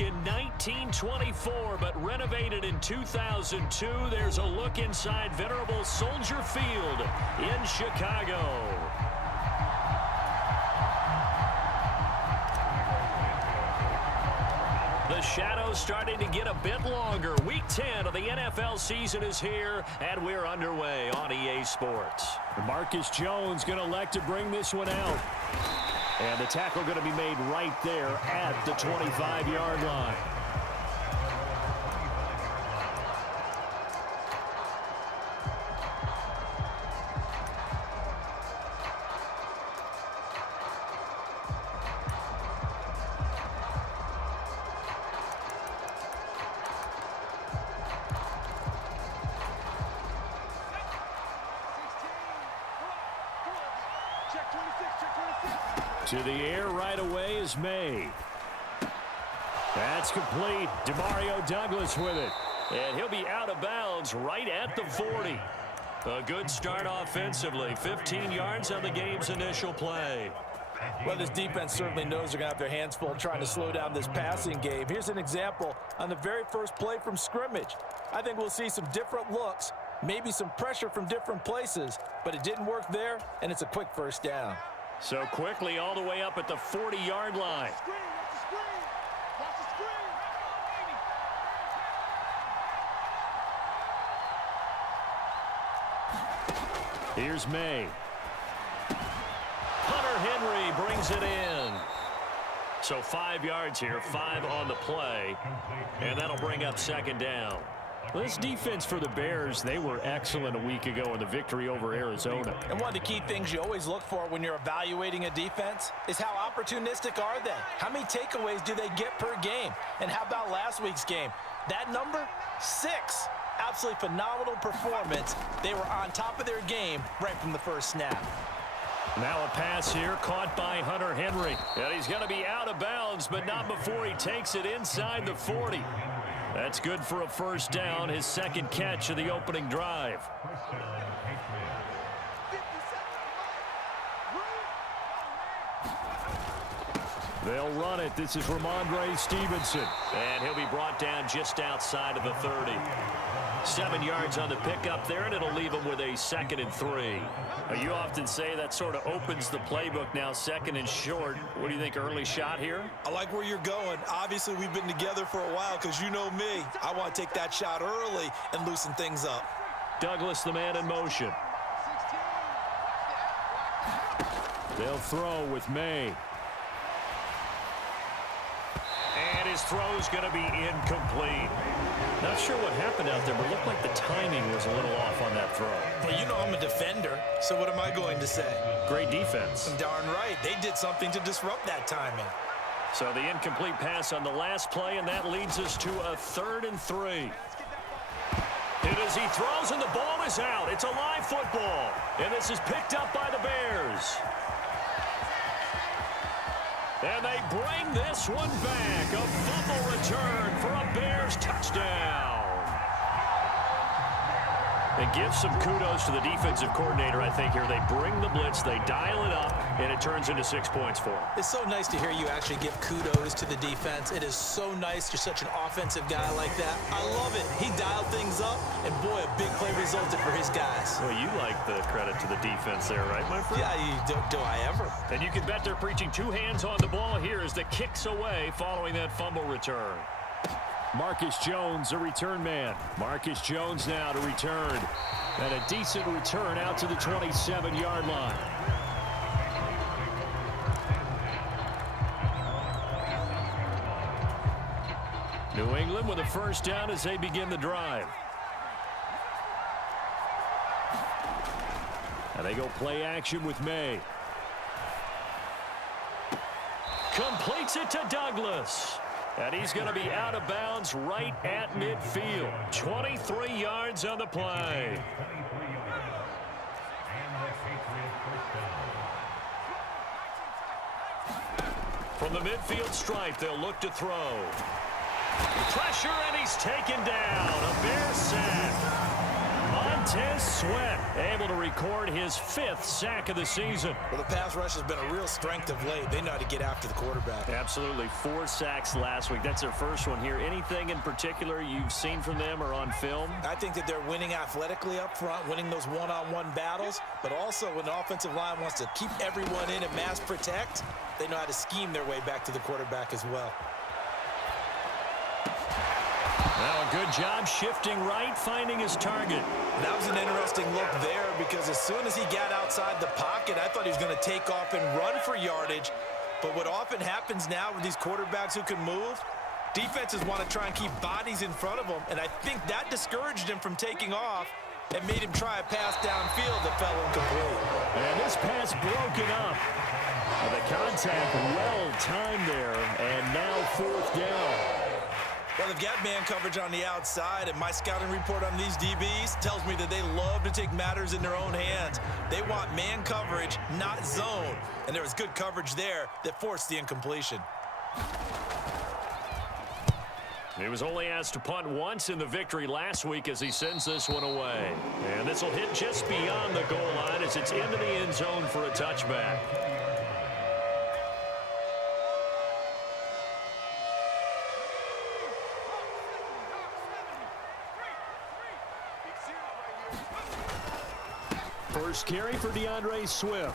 in 1924, but renovated in 2002. There's a look inside venerable Soldier Field in Chicago. The shadow's starting to get a bit longer. Week 10 of the NFL season is here, and we're underway on EA Sports. Marcus Jones going to elect to bring this one out. And the tackle going to be made right there at the 25-yard line. To the air right away is May. That's complete. Demario Douglas with it. And he'll be out of bounds right at the 40. A good start offensively. 15 yards on the game's initial play. Well, this defense certainly knows they're going to have their hands full trying to slow down this passing game. Here's an example on the very first play from scrimmage. I think we'll see some different looks, maybe some pressure from different places, but it didn't work there, and it's a quick first down. So quickly all the way up at the 40-yard line. Here's May. Hunter Henry brings it in. So 5 yards here, 5 on the play, and that'll bring up second down. Well, this defense for the Bears, they were excellent a week ago in the victory over Arizona. And one of the key things you always look for when you're evaluating a defense is how opportunistic are they? How many takeaways do they get per game? And how about last week's game? That number, 6. Absolutely phenomenal performance. They were on top of their game right from the first snap. Now a pass here caught by Hunter Henry. And he's going to be out of bounds, but not before he takes it inside the 40. That's good for a first down, his second catch of the opening drive. They'll run it. This is Ramondre Stevenson. And he'll be brought down just outside of the 30. 7 yards on the pickup there, and it'll leave him with a 2nd and 3. You often say that sort of opens the playbook now, 2nd and short. What do you think, early shot here? I like where you're going. Obviously, we've been together for a while because you know me. I want to take that shot early and loosen things up. Douglas, the man in motion. They'll throw with May. And his throw's going to be incomplete. Not sure what happened out there, but it looked like the timing was a little off on that throw. Well, you know I'm a defender, so what am I going to say? Great defense. Darn right. They did something to disrupt that timing. So the incomplete pass on the last play, and that leads us to a 3rd and 3. And as he throws and the ball is out, it's a live football. And this is picked up by the Bears. And they bring this one back. A fumble return for a Bears touchdown. And give some kudos to the defensive coordinator, I think, here. They bring the blitz, they dial it up, and it turns into 6 points for them. It's so nice to hear you actually give kudos to the defense. It is so nice. You're such an offensive guy like that. I love it. He dialed things up, and boy, a big play resulted for his guys. Well, you like the credit to the defense there, right, my friend? Yeah, do I ever. And you can bet they're preaching 2 hands on the ball here as the kick's away following that fumble return. Marcus Jones, a return man. Marcus Jones now to return. And a decent return out to the 27-yard line. New England with a first down as they begin the drive. And they go play action with May. Completes it to Douglas. And he's going to be out of bounds right at midfield. 23 yards on the play. From the midfield stripe, they'll look to throw. Pressure, and he's taken down. A Bear sack. Montez Sweat able to record his 5th sack of the season. Well, the pass rush has been a real strength of late. They know how to get after the quarterback. Absolutely. 4 sacks last week. That's their first one here. Anything in particular you've seen from them or on film? I think that they're winning athletically up front, winning those one-on-one battles, but also when the offensive line wants to keep everyone in and mass protect, they know how to scheme their way back to the quarterback as well. Well, a good job shifting right, finding his target. That was an interesting look there because as soon as he got outside the pocket, I thought he was going to take off and run for yardage. But what often happens now with these quarterbacks who can move, defenses want to try and keep bodies in front of them, and I think that discouraged him from taking off and made him try a pass downfield that fell incomplete. And this pass broken up. The contact well-timed there, and now 4th down. Well, they've got man coverage on the outside, and my scouting report on these DBs tells me that they love to take matters in their own hands. They want man coverage, not zone. And there was good coverage there that forced the incompletion. He was only asked to punt once in the victory last week as he sends this one away. And this will hit just beyond the goal line as it's into the end zone for a touchback. First carry for DeAndre Swift.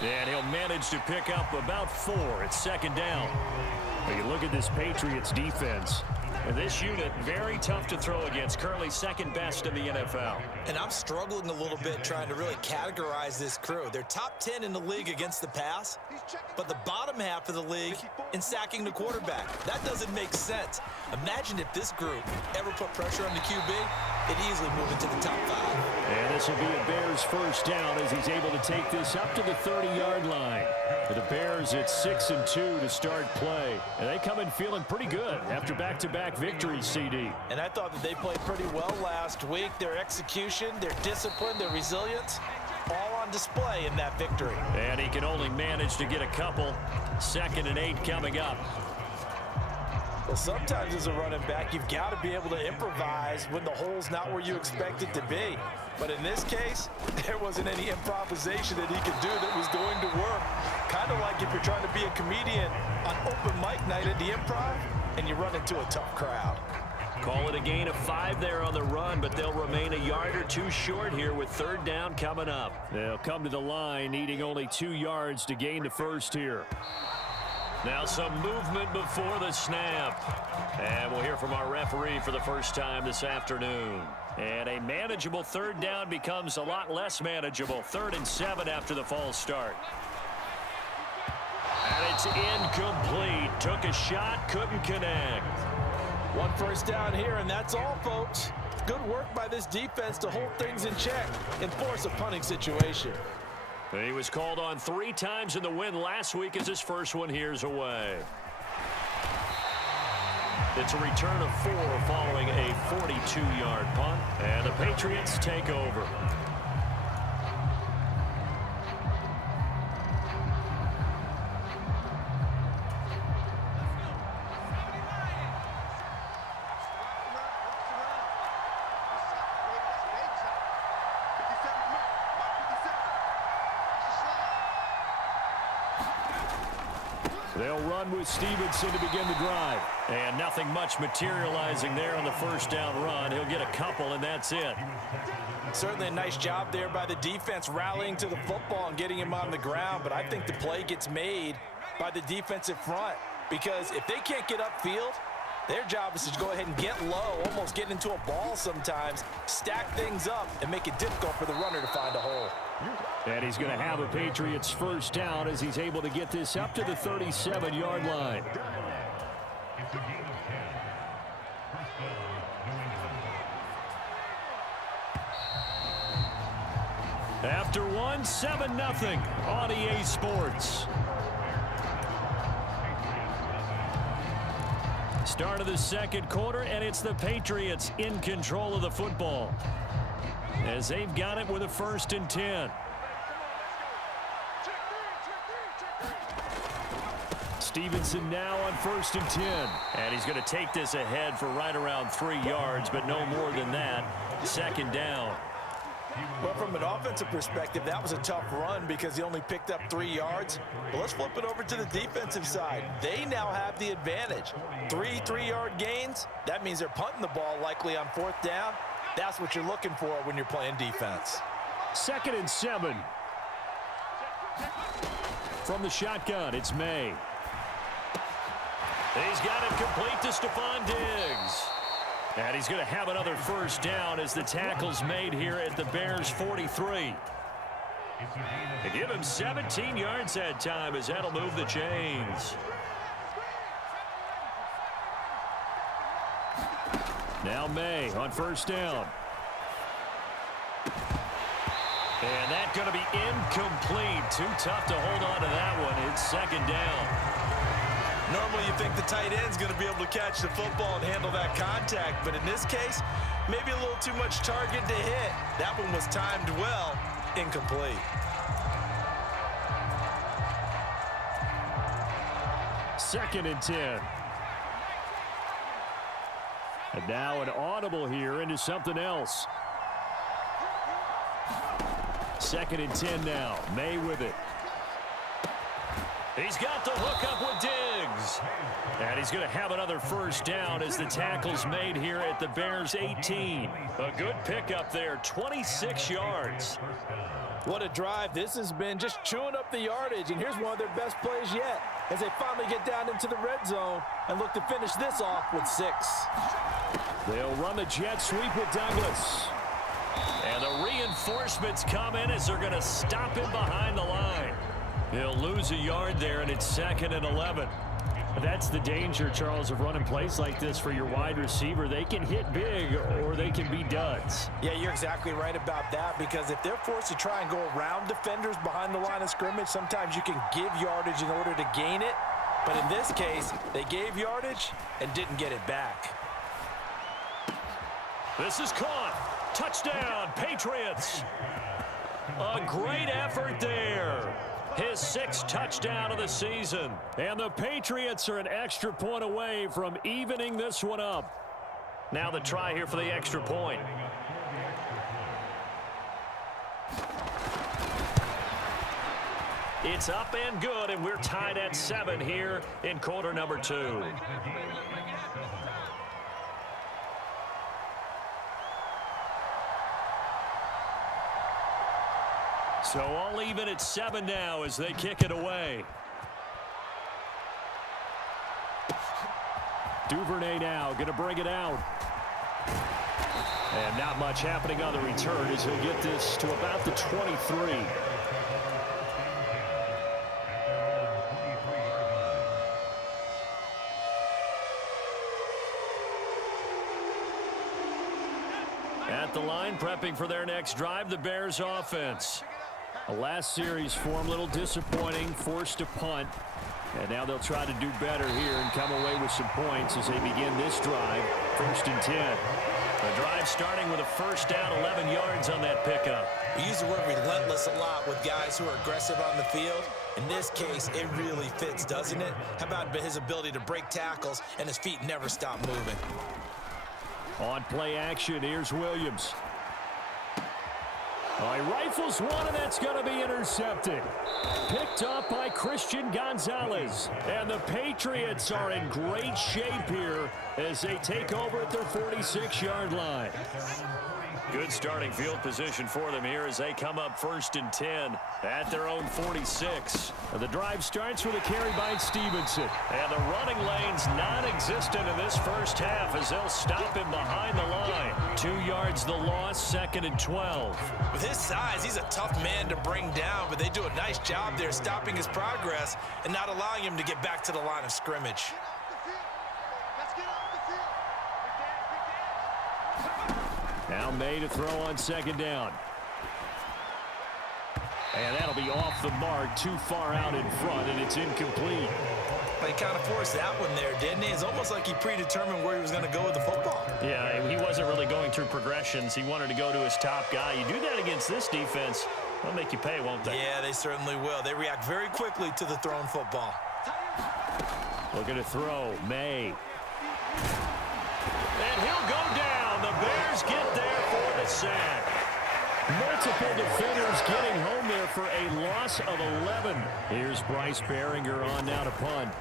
And he'll manage to pick up about 4. It's 2nd down. When you look at this Patriots defense, and this unit, very tough to throw against, currently 2nd best in the NFL. And I'm struggling a little bit trying to really categorize this crew. They're top 10 in the league against the pass, but the bottom half of the league in sacking the quarterback. That doesn't make sense. Imagine if this group ever put pressure on the QB, it'd easily move into the top 5. and this will be a Bears first down as he's able to take this up to the 30-yard line. For the Bears, it's 6-2 to start play. And they come in feeling pretty good after back-to-back victories, CD. And I thought that they played pretty well last week. Their execution, their discipline, their resilience, all on display in that victory. And he can only manage to get a couple. 2nd and 8 coming up. Well, sometimes as a running back, you've got to be able to improvise when the hole's not where you expect it to be. But in this case, there wasn't any improvisation that he could do that was going to work. Kind of like if you're trying to be a comedian on open mic night at the Improv and you run into a tough crowd. Call it a gain of 5 there on the run, but they'll remain a yard or 2 short here with 3rd down coming up. They'll come to the line needing only 2 yards to gain the first here. Now some movement before the snap. And we'll hear from our referee for the first time this afternoon. And a manageable 3rd down becomes a lot less manageable. 3rd and 7 after the false start. And it's incomplete. Took a shot, couldn't connect. 1 first down here, and that's all, folks. Good work by this defense to hold things in check and force a punting situation. He was called on 3 times in the win last week as his first one here's away. It's a return of 4 following a 42-yard punt, and the Patriots take over. They'll run with Stevenson to begin the drive. And nothing much materializing there on the first down run. He'll get a couple, and that's it. Certainly a nice job there by the defense rallying to the football and getting him on the ground, but I think the play gets made by the defensive front because if they can't get upfield, their job is to go ahead and get low, almost get into a ball sometimes, stack things up, and make it difficult for the runner to find a hole. And he's going to have a Patriots first down as he's able to get this up to the 37-yard line. After one, 7-0 on EA Sports. Start of the second quarter, and it's the Patriots in control of the football as they've got it with a 1st and 10. Stevenson now on 1st and 10. And he's going to take this ahead for right around 3 yards, but no more than that. 2nd down. Well, from an offensive perspective, that was a tough run because he only picked up 3 yards. But let's flip it over to the defensive side. They now have the advantage. 3 3-yard gains, that means they're punting the ball likely on 4th down. That's what you're looking for when you're playing defense. 2nd and 7. From the shotgun, it's May. He's got it complete to Stephon Diggs. And he's going to have another first down as the tackle's made here at the Bears' 43. They give him 17 yards that time as that'll move the chains. Now May on first down. And that's going to be incomplete. Too tough to hold on to that one. It's 2nd down. Normally you think the tight end's going to be able to catch the football and handle that contact, but in this case, maybe a little too much target to hit. That one was timed well, incomplete. Second and 10. And now an audible here into something else. 2nd and 10 now. May with it. He's got the hook up with Diggs. And he's going to have another first down as the tackle's made here at the Bears' 18. A good pickup there, 26 yards. What a drive this has been, just chewing up the yardage. And here's one of their best plays yet as they finally get down into the red zone and look to finish this off with 6. They'll run the jet sweep with Douglas. And the reinforcements come in as they're going to stop him behind the line. He'll lose a yard there, and it's 2nd and 11. That's the danger, Charles, of running plays like this for your wide receiver. They can hit big or they can be duds. Yeah, you're exactly right about that, because if they're forced to try and go around defenders behind the line of scrimmage, sometimes you can give yardage in order to gain it. But in this case, they gave yardage and didn't get it back. This is caught. Touchdown, Patriots. A great effort there. His 6th touchdown of the season. And the Patriots are an extra point away from evening this one up. Now the try here for the extra point. It's up and good, and we're tied at 7 here in quarter number 2. So all even at 7 now as they kick it away. Duvernay now going to bring it out. And not much happening on the return as he'll get this to about the 23. At the line, prepping for their next drive, the Bears offense. The last series form a little disappointing, forced to punt. And now they'll try to do better here and come away with some points as they begin this drive. 1st and 10. The drive starting with a first down, 11 yards on that pickup. We use the word relentless a lot with guys who are aggressive on the field. In this case, it really fits, doesn't it? How about his ability to break tackles and his feet never stop moving? On play action, here's Williams. He rifles one, and that's going to be intercepted. Picked up by Christian Gonzalez. And the Patriots are in great shape here as they take over at their 46-yard line. Good starting field position for them here as they come up 1st and 10 at their own 46. And the drive starts with a carry by Stevenson. And the running lane's non-existent in this first half as they'll stop him behind the line. 2 yards the loss, 2nd and 12. With his size, he's a tough man to bring down, but they do a nice job there stopping his progress and not allowing him to get back to the line of scrimmage. Now May to throw on 2nd down. And that'll be off the mark, too far out in front, and it's incomplete. He kind of forced that one there, didn't he? It's almost like he predetermined where he was going to go with the football. Yeah, he wasn't really going through progressions. He wanted to go to his top guy. You do that against this defense, they'll make you pay, won't they? Yeah, they certainly will. They react very quickly to the thrown football. Looking to throw, May. And he'll go down. The Bears get there for the sack. Multiple defenders getting home there for a loss of 11. Here's Bryce Behringer on now to punt.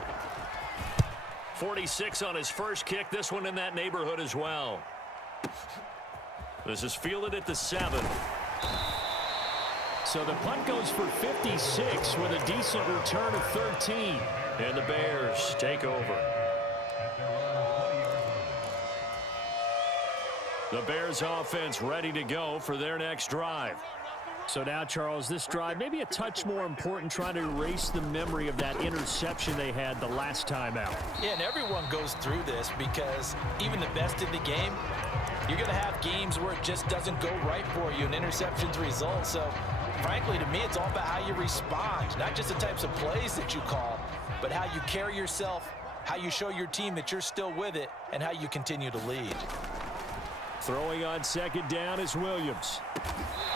46 on his first kick. This one in that neighborhood as well. This is fielded at the 7. So the punt goes for 56 with a decent return of 13. And the Bears take over. The Bears offense ready to go for their next drive. So now, Charles, this drive maybe a touch more important, trying to erase the memory of that interception they had the last time out. Yeah, and everyone goes through this because even the best in the game, you're going to have games where it just doesn't go right for you and interceptions result. So, frankly, to me, it's all about how you respond, not just the types of plays that you call, but how you carry yourself, how you show your team that you're still with it, and how you continue to lead. Throwing on second down is Williams.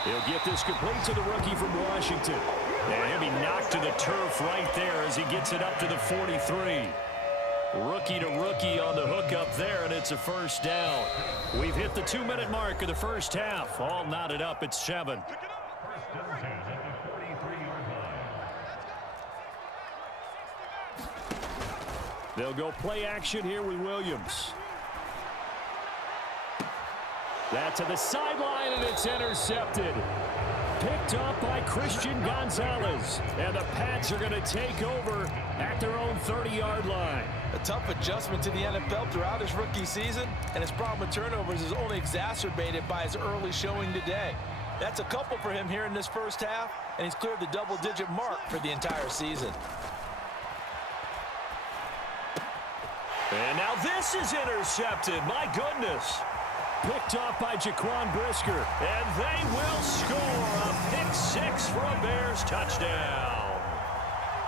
He'll get this complete to the rookie from Washington. And he'll be knocked to the turf right there as he gets it up to the 43. Rookie to rookie on the hook up there, and it's a first down. We've hit the 2-minute mark of the first half. All knotted up at 7. They'll go play action here with Williams. That to the sideline, and it's intercepted. Picked up by Christian Gonzalez. And the Pats are going to take over at their own 30-yard line. A tough adjustment to the NFL throughout his rookie season, and his problem with turnovers is only exacerbated by his early showing today. That's a couple for him here in this first half, and he's cleared the double-digit mark for the entire season. And now this is intercepted. My goodness. Picked off by Jaquan Brisker. And they will score a pick-6 for a Bears touchdown.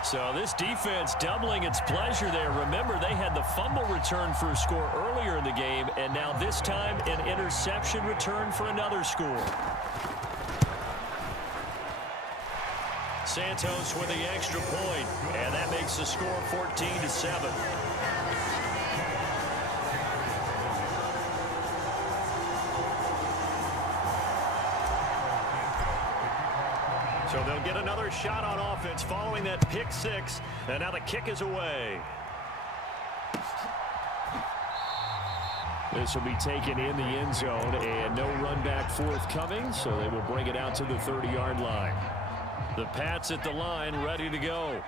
So this defense doubling its pleasure there. Remember, they had the fumble return for a score earlier in the game, and now this time an interception return for another score. Santos with the extra point, and that makes the score 14-7. So they'll get another shot on offense following that pick-6, and now the kick is away. This will be taken in the end zone, and no run back forthcoming, so they will bring it out to the 30-yard line. The Pats at the line, ready to go.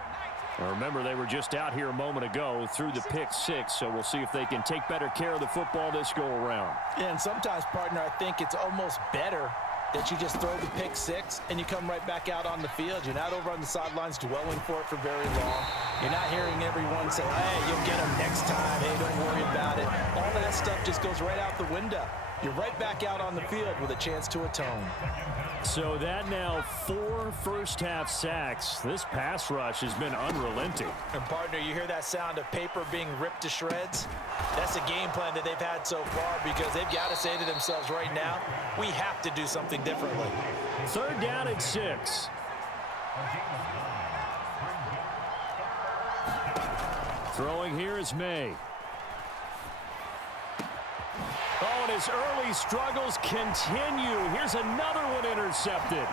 Now remember, they were just out here a moment ago through the pick-6, so we'll see if they can take better care of the football this go-around. Yeah, and sometimes, partner, I think it's almost better that you just throw the pick-6 and you come right back out on the field. You're not over on the sidelines dwelling for it for very long. You're not hearing everyone say, hey, you'll get them next time. Hey, don't worry about it. All that stuff just goes right out the window. You're right back out on the field with a chance to atone. So that now 4 first-half sacks. This pass rush has been unrelenting. And, partner, you hear that sound of paper being ripped to shreds? That's the game plan that they've had so far, because they've got to say to themselves right now, we have to do something differently. 3rd down and 6. Throwing here is May. Oh, and his early struggles continue. Here's another one intercepted.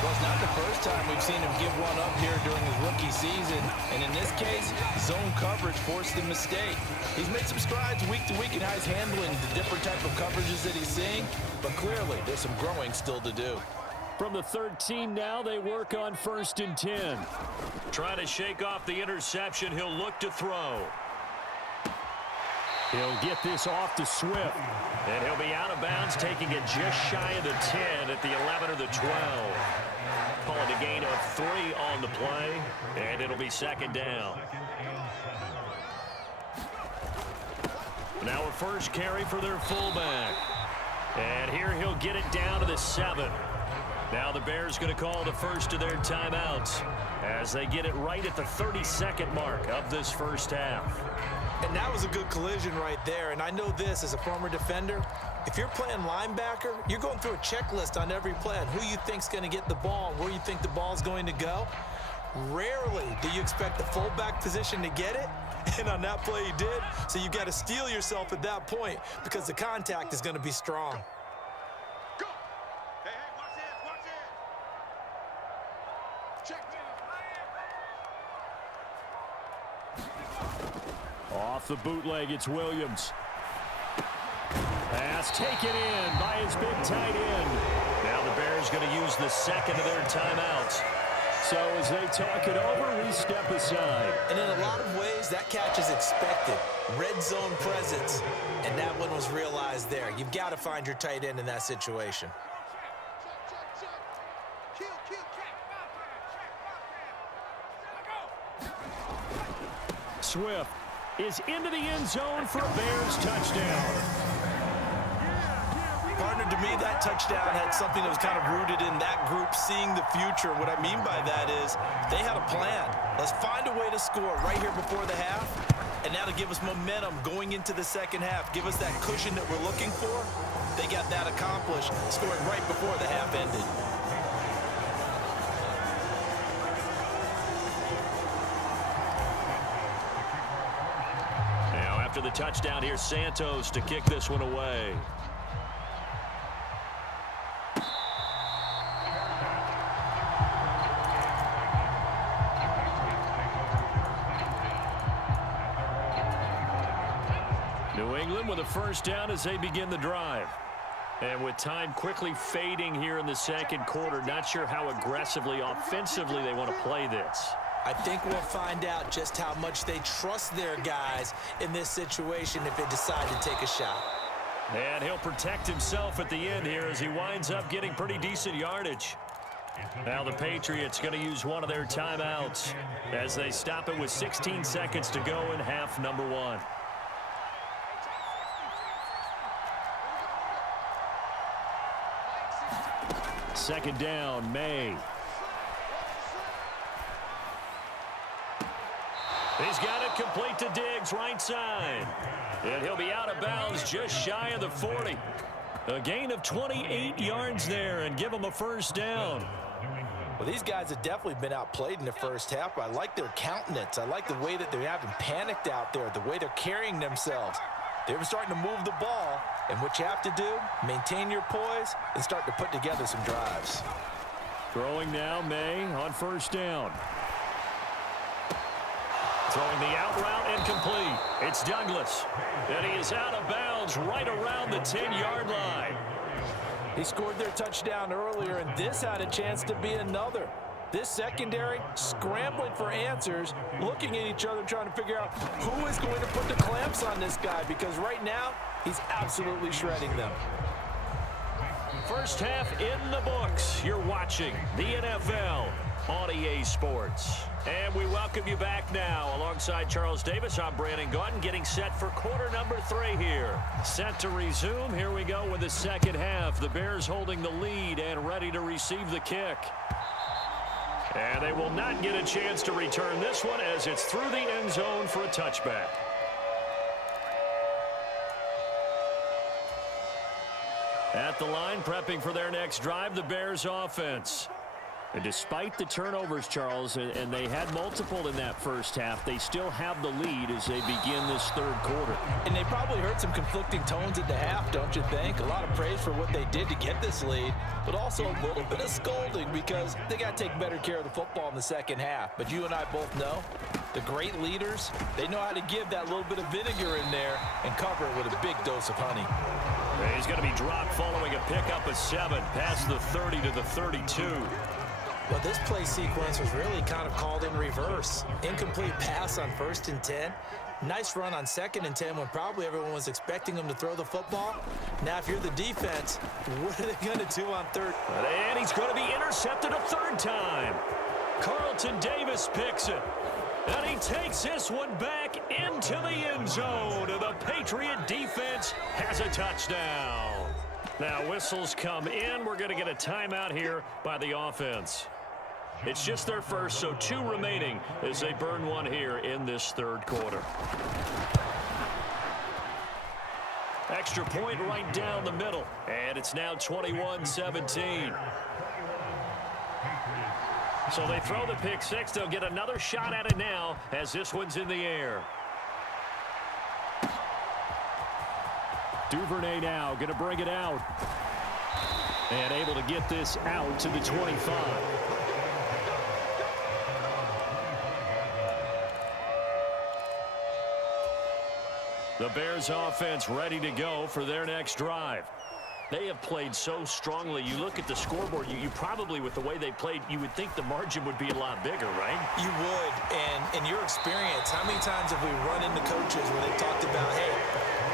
Well, it's not the first time we've seen him give one up here during his rookie season. And in this case, zone coverage forced the mistake. He's made some strides week to week in how he's handling the different type of coverages that he's seeing. But clearly, there's some growing still to do. From the 13 now, they work on 1st and 10. Trying to shake off the interception. He'll look to throw. He'll get this off to Swift. And he'll be out of bounds, taking it just shy of the 10 at the 11 or the 12. Calling a gain of 3 on the play, and it'll be 2nd down. Now a first carry for their fullback. And here he'll get it down to the 7. Now the Bears going to call the first of their timeouts as they get it right at the 32nd mark of this first half. And that was a good collision right there. And I know this as a former defender. If you're playing linebacker, you're going through a checklist on every play on who you think's going to get the ball and where you think the ball's going to go. Rarely do you expect the fullback position to get it, and on that play he did, so you got to steel yourself at that point because the contact is going to be strong. Go. Hey, watch this, watch this. Check. Off the bootleg, it's Williams. Pass taken in by his big tight end. Now the Bears going to use the second of their timeouts. So as they talk it over, we step aside. And in a lot of ways, that catch is expected. Red zone presence, and that one was realized there. You've got to find your tight end in that situation. Swift is into the end zone for a Bears touchdown. Partner, to me, that touchdown had something that was kind of rooted in that group seeing the future. What I mean by that is they had a plan. Let's find a way to score right here before the half, and now to give us momentum going into the second half, give us that cushion that we're looking for. They got that accomplished, scoring right before the half ended. Now after the touchdown, here's Santos to kick this one away. New England with a first down as they begin the drive. And with time quickly fading here in the second quarter, not sure how aggressively, offensively they want to play this. I think we'll find out just how much they trust their guys in this situation if they decide to take a shot. And he'll protect himself at the end here as he winds up getting pretty decent yardage. Now the Patriots going to use one of their timeouts as they stop it with 16 seconds to go in half number one. Second down, May. He's got it complete to Diggs, right side. And he'll be out of bounds just shy of the 40. A gain of 28 yards there and give him a first down. Well, these guys have definitely been outplayed in the first half, but I like their countenance. I like the way that they haven't panicked out there, the way they're carrying themselves. They're starting to move the ball, and what you have to do, maintain your poise and start to put together some drives. Throwing now, May on first down. Throwing the out route incomplete. It's Douglas. And he is out of bounds right around the 10-yard line. He scored their touchdown earlier, and this had a chance to be another. This secondary scrambling for answers, looking at each other, trying to figure out who is going to put the clamps on this guy, because right now, he's absolutely shredding them. First half in the books. You're watching the NFL on EA Sports. And we welcome you back now. Alongside Charles Davis, I'm Brandon Gaudin, getting set for quarter number 3 here. Set to resume. Here we go with the second half. The Bears holding the lead and ready to receive the kick. And they will not get a chance to return this one as it's through the end zone for a touchback. At the line, prepping for their next drive, the Bears offense. And despite the turnovers, Charles, and they had multiple in that first half, they still have the lead as they begin this third quarter. And they probably heard some conflicting tones at the half, don't you think? A lot of praise for what they did to get this lead, but also a little bit of scolding because they got to take better care of the football in the second half. But you and I both know the great leaders, they know how to give that little bit of vinegar in there and cover it with a big dose of honey. He's going to be dropped following a pickup of 7 past the 30 to the 32. Well, this play sequence was really kind of called in reverse. Incomplete pass on 1st and 10. Nice run on 2nd and 10 when probably everyone was expecting him to throw the football. Now, if you're the defense, what are they going to do on 3rd? And he's going to be intercepted a 3rd time. Carlton Davis picks it. And he takes this one back into the end zone. And the Patriot defense has a touchdown. Now, whistles come in. We're going to get a timeout here by the offense. It's just their first, so 2 remaining as they burn one here in this third quarter. Extra point right down the middle, and it's now 21-17. So they throw the pick six. They'll get another shot at it now as this one's in the air. Duvernay now going to bring it out. And able to get this out to the 25. The Bears offense ready to go for their next drive. They have played so strongly. You look at the scoreboard, you probably, with the way they played, you would think the margin would be a lot bigger, right? You would. And in your experience, how many times have we run into coaches where they talked about, hey,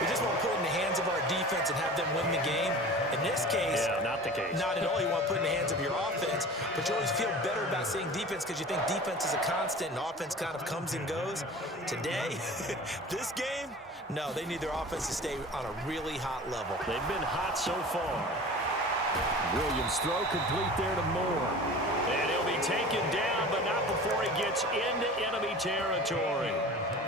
we just want to put it in the hands of our defense and have them win the game? In this case, yeah, not the case. Not at all. You want to put it in the hands of your offense, but you always feel better about saying defense because you think defense is a constant and offense kind of comes and goes. Today, this game, no, they need their offense to stay on a really hot level. They've been hot so far. Williams throw complete there to Moore. And he'll be taken down, but not before he gets into enemy territory.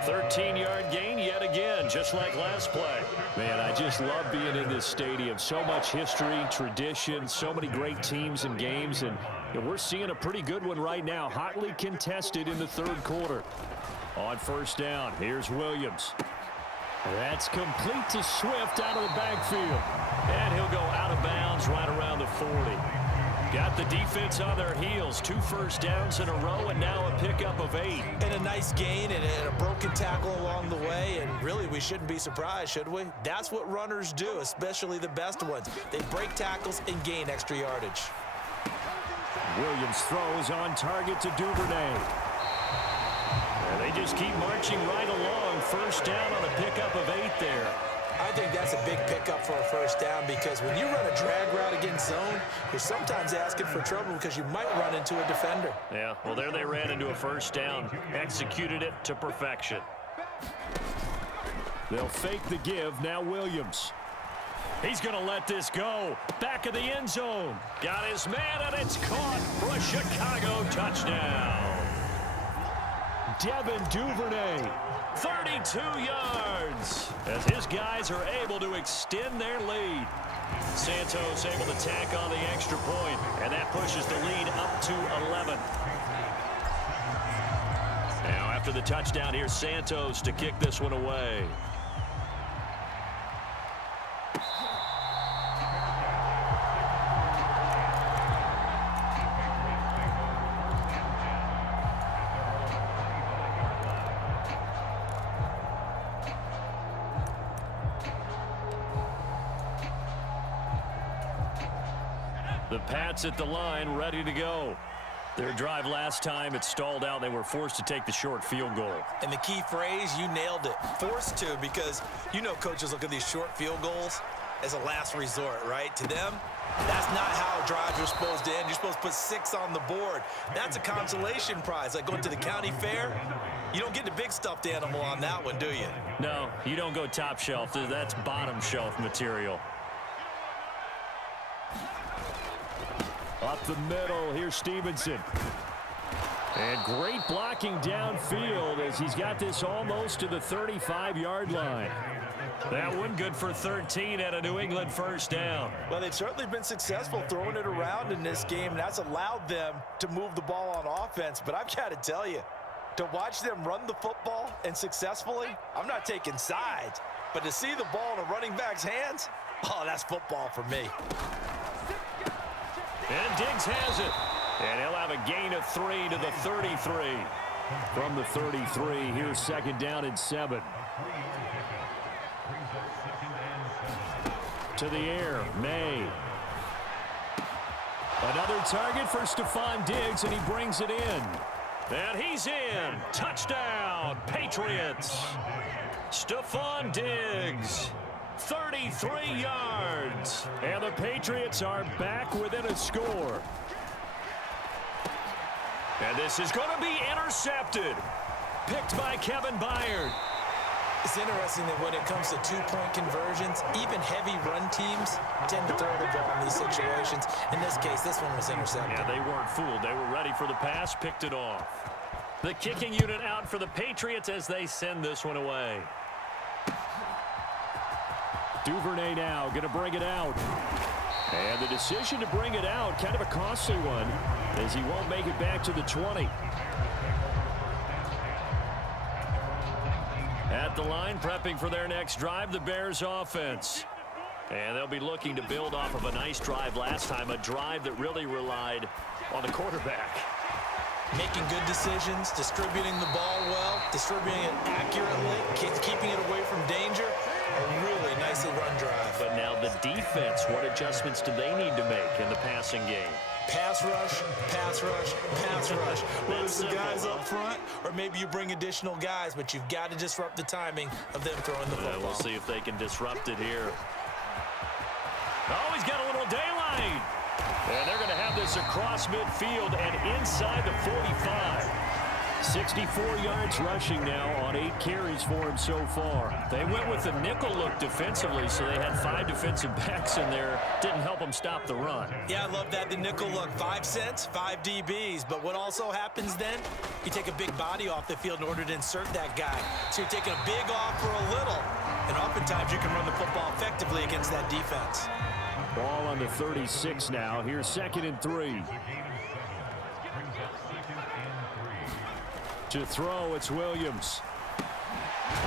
13-yard gain yet again, just like last play. Man, I just love being in this stadium. So much history, tradition, so many great teams and games, and we're seeing a pretty good one right now, hotly contested in the third quarter. On first down, here's Williams. That's complete to Swift out of the backfield. And he'll go out of bounds right around the 40. Got the defense on their heels. 2 first downs in a row, and now a pickup of 8. And a nice gain and a broken tackle along the way. And really, we shouldn't be surprised, should we? That's what runners do, especially the best ones. They break tackles and gain extra yardage. Williams throws on target to Duvernay. And they just keep marching right along. First down on a pickup of 8 there. I think that's a big pickup for a first down because when you run a drag route against zone, you're sometimes asking for trouble because you might run into a defender. Yeah, well, there they ran into a first down. Executed it to perfection. They'll fake the give. Now Williams. He's going to let this go. Back of the end zone. Got his man, and it's caught for a Chicago touchdown. Devin Duvernay. 32 yards as his guys are able to extend their lead. Santos able to tack on the extra point, and that pushes the lead up to 11. Now after the touchdown, here's Santos to kick this one away. The Pats at the line, ready to go. Their drive last time, it stalled out. They were forced to take the short field goal. And the key phrase, you nailed it. Forced to, because you know coaches look at these short field goals as a last resort, right? To them, that's not how drives are supposed to end. You're supposed to put 6 on the board. That's a consolation prize. Like going to the county fair, you don't get the big stuffed animal on that one, do you? No, you don't go top shelf. That's bottom shelf material. Up the middle, here's Stevenson. And great blocking downfield as he's got this almost to the 35-yard line. That one good for 13 at a New England first down. Well, they've certainly been successful throwing it around in this game, and that's allowed them to move the ball on offense. But I've got to tell you, to watch them run the football and successfully, I'm not taking sides, but to see the ball in a running back's hands, oh, that's football for me. And Diggs has it. And he'll have a gain of 3 to the 33. From the 33, here's second down and 7. To the air, May. Another target for Stephon Diggs, and he brings it in. And he's in. Touchdown, Patriots. Stephon Diggs. 33 yards. And the Patriots are back within a score. And this is going to be intercepted. Picked by Kevin Byard. It's interesting that when it comes to two-point conversions, even heavy run teams tend to throw the ball in these situations. In this case, this one was intercepted. Yeah, they weren't fooled. They were ready for the pass, picked it off. The kicking unit out for the Patriots as they send this one away. Duvernay now going to bring it out. And the decision to bring it out, kind of a costly one, as he won't make it back to the 20. At the line, prepping for their next drive, the Bears offense. And they'll be looking to build off of a nice drive last time, a drive that really relied on the quarterback. Making good decisions, distributing the ball well, distributing it accurately, keeping it away from danger. A really nicely run drive. But now the defense, what adjustments do they need to make in the passing game? Pass rush, pass rush, pass rush. Whether it's the guys up front or maybe you bring additional guys, but you've got to disrupt the timing of them throwing the football. We'll see if they can disrupt it here. Oh, he's got a little daylight. And they're going to have this across midfield and inside the 45. 64 yards rushing now on 8 carries for him so far. They went with the nickel look defensively, so they had 5 defensive backs in there. Didn't help them stop the run. Yeah, I love that, the nickel look. 5 cents, 5 DBs. But what also happens then, you take a big body off the field in order to insert that guy. So you're taking a big off for a little. And oftentimes you can run the football effectively against that defense. Ball on the 36 now. Here's 2nd and 3. To throw, it's Williams.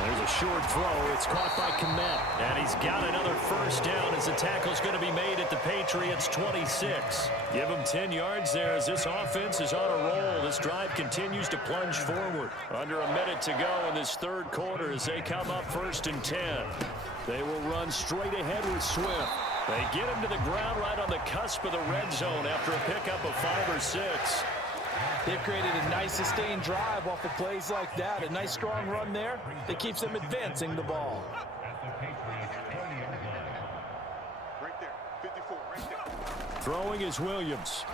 There's a short throw. It's caught by Kmet. And he's got another first down as the tackle's going to be made at the Patriots 26. Give him 10 yards there as this offense is on a roll. This drive continues to plunge forward. Under a minute to go in this 3rd quarter as they come up 1st and 10. They will run straight ahead with Swift. They get him to the ground right on the cusp of the red zone after a pickup of 5 or 6. They've created a nice sustained drive off of plays like that. A nice strong run there that keeps them advancing the ball. Right there, 54, right there. Throwing is Williams.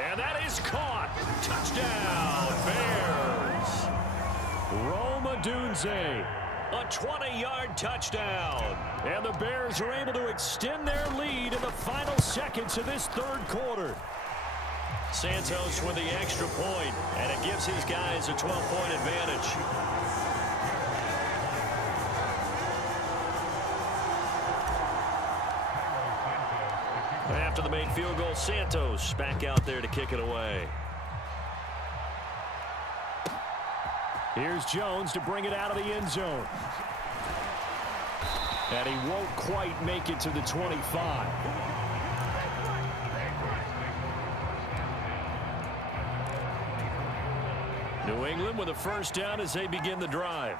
And that is caught. Touchdown, Bears. Rome Odunze. A 20-yard touchdown. And the Bears are able to extend their lead in the final seconds of this 3rd quarter. Santos with the extra point, and it gives his guys a 12-point advantage. After the made field goal, Santos back out there to kick it away. Here's Jones to bring it out of the end zone. And he won't quite make it to the 25. New England with a first down as they begin the drive.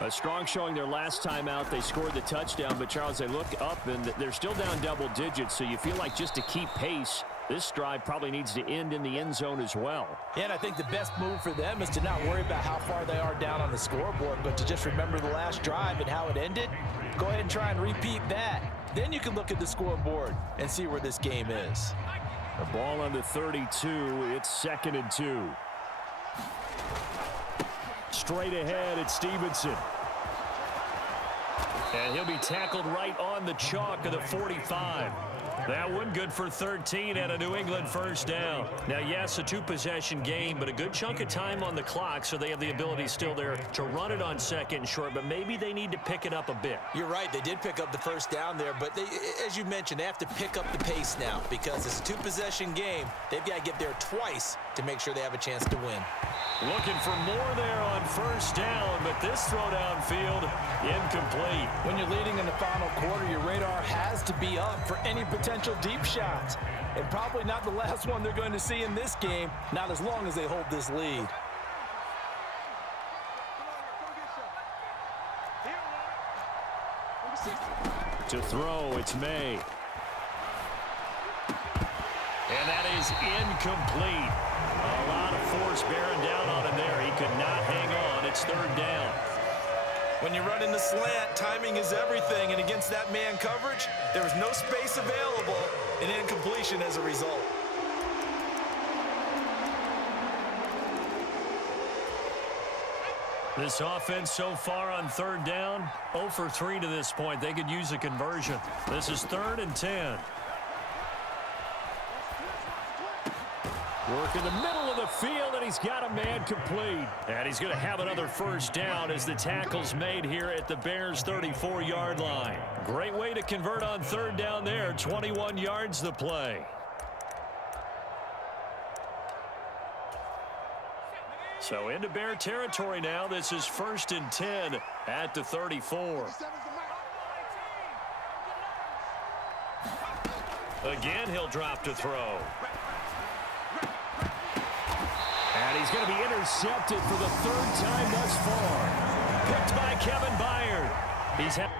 A strong showing their last time out. They scored the touchdown, but Charles, they look up and they're still down double digits, so you feel like just to keep pace, this drive probably needs to end in the end zone as well. Yeah, and I think the best move for them is to not worry about how far they are down on the scoreboard, but to just remember the last drive and how it ended. Go ahead and try and repeat that. Then you can look at the scoreboard and see where this game is. The ball on the 32. It's 2nd and 2. Straight ahead, it's Stevenson. And he'll be tackled right on the chalk of the 45. That one good for 13 and a New England first down. Now, yes, a 2-possession game, but a good chunk of time on the clock, so they have the ability still there to run it on 2nd and short, but maybe they need to pick it up a bit. You're right. They did pick up the first down there, but they, as you mentioned, they have to pick up the pace now because it's a 2-possession game. They've got to get there twice to make sure they have a chance to win. Looking for more there on first down, but this throw downfield incomplete. When you're leading in the final quarter, your radar has to be up for any potential deep shots. And probably not the last one they're going to see in this game, not as long as they hold this lead. To throw, it's May. And that is incomplete. A lot of force bearing down on him there. He could not hang on. It's 3rd down. When you run in the slant, timing is everything. And against that man coverage, there was no space available and incompletion as a result. This offense so far on 3rd down, 0 for 3 to this point. They could use a conversion. This is 3rd and 10. Work in the middle of the field, and he's got a man complete. And he's going to have another first down as the tackle's made here at the Bears' 34-yard line. Great way to convert on third down there. 21 yards the play. So into Bear territory now. This is 1st and 10 at the 34. Again, he'll drop to throw. And he's going to be intercepted for the 3rd time thus far. Picked by Kevin Byard. He's had